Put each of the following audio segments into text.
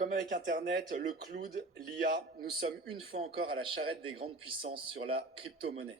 Comme avec Internet, le cloud, l'IA, nous sommes une fois encore à la charrette des grandes puissances sur la crypto-monnaie.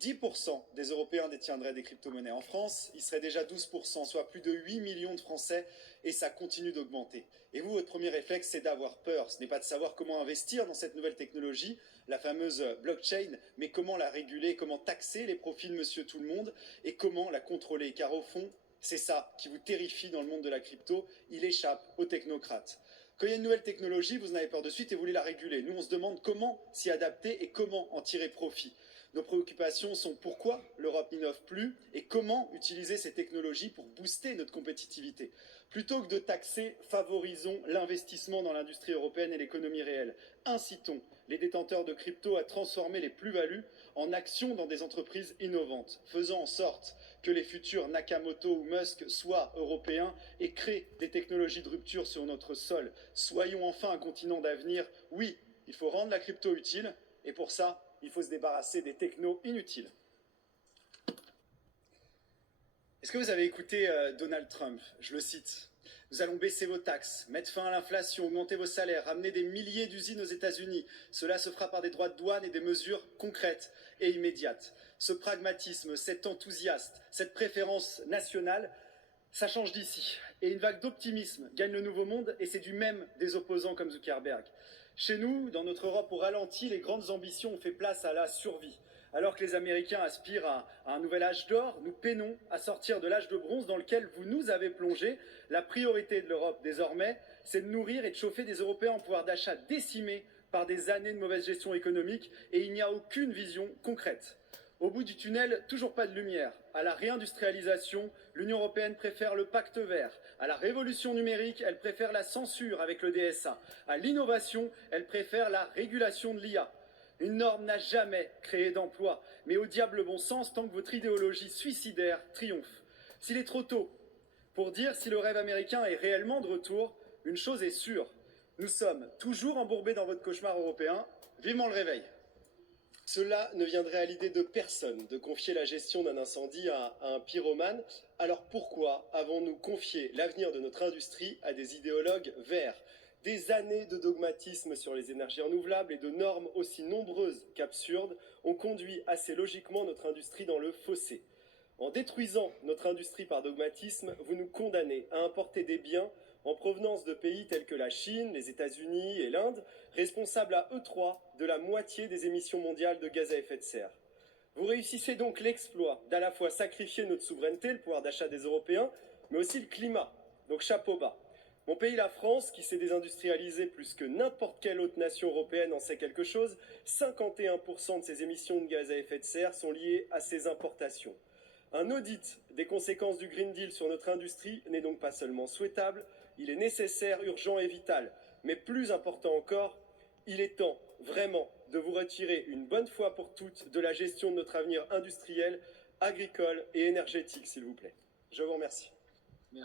10% des Européens détiendraient des crypto-monnaies. En France, il serait déjà 12%, soit plus de 8 millions de Français, et ça continue d'augmenter. Et vous, votre premier réflexe, c'est d'avoir peur. Ce n'est pas de savoir comment investir dans cette nouvelle technologie, la fameuse blockchain, mais comment la réguler, comment taxer les profits de monsieur tout le monde, et comment la contrôler. Car au fond, c'est ça qui vous terrifie dans le monde de la crypto, il échappe aux technocrates. Quand il y a une nouvelle technologie, vous en avez peur de suite et vous voulez la réguler. Nous, on se demande comment s'y adapter et comment en tirer profit. Nos préoccupations sont pourquoi l'Europe n'innove plus et comment utiliser ces technologies pour booster notre compétitivité. Plutôt que de taxer, favorisons l'investissement dans l'industrie européenne et l'économie réelle. Incitons les détenteurs de crypto à transformer les plus-values en actions dans des entreprises innovantes, faisant en sorte que les futurs Nakamoto ou Musk soient européens et créent des technologies de rupture sur notre sol. Soyons enfin un continent d'avenir. Oui, il faut rendre la crypto utile et pour ça, il faut se débarrasser des technos inutiles. Est-ce que vous avez écouté Donald Trump? Je le cite. Nous allons baisser vos taxes, mettre fin à l'inflation, augmenter vos salaires, ramener des milliers d'usines aux États-Unis. Cela se fera par des droits de douane et des mesures concrètes et immédiates. Ce pragmatisme, cet enthousiasme, cette préférence nationale, ça change d'ici. Et une vague d'optimisme gagne le nouveau monde et c'est du même des opposants comme Zuckerberg. Chez nous, dans notre Europe au ralenti, les grandes ambitions ont fait place à la survie. Alors que les Américains aspirent à un nouvel âge d'or, nous peinons à sortir de l'âge de bronze dans lequel vous nous avez plongé. La priorité de l'Europe désormais, c'est de nourrir et de chauffer des Européens en pouvoir d'achat décimés par des années de mauvaise gestion économique et il n'y a aucune vision concrète. Au bout du tunnel, toujours pas de lumière. À la réindustrialisation, l'Union européenne préfère le pacte vert. À la révolution numérique, elle préfère la censure avec le DSA. À l'innovation, elle préfère la régulation de l'IA. Une norme n'a jamais créé d'emploi, mais au diable bon sens tant que votre idéologie suicidaire triomphe. S'il est trop tôt pour dire si le rêve américain est réellement de retour, une chose est sûre. Nous sommes toujours embourbés dans votre cauchemar européen. Vivement le réveil. Cela ne viendrait à l'idée de personne de confier la gestion d'un incendie à un pyromane. Alors pourquoi avons-nous confié l'avenir de notre industrie à des idéologues verts? Des années de dogmatisme sur les énergies renouvelables et de normes aussi nombreuses qu'absurdes ont conduit assez logiquement notre industrie dans le fossé. En détruisant notre industrie par dogmatisme, vous nous condamnez à importer des biens en provenance de pays tels que la Chine, les États-Unis et l'Inde, responsables à eux trois de la moitié des émissions mondiales de gaz à effet de serre. Vous réussissez donc l'exploit d'à la fois sacrifier notre souveraineté, le pouvoir d'achat des Européens, mais aussi le climat. Donc chapeau bas. Mon pays, la France, qui s'est désindustrialisé plus que n'importe quelle autre nation européenne en sait quelque chose, 51% de ses émissions de gaz à effet de serre sont liées à ses importations. Un audit des conséquences du Green Deal sur notre industrie n'est donc pas seulement souhaitable, il est nécessaire, urgent et vital. Mais plus important encore, il est temps, vraiment, de vous retirer une bonne fois pour toutes de la gestion de notre avenir industriel, agricole et énergétique, s'il vous plaît. Je vous remercie.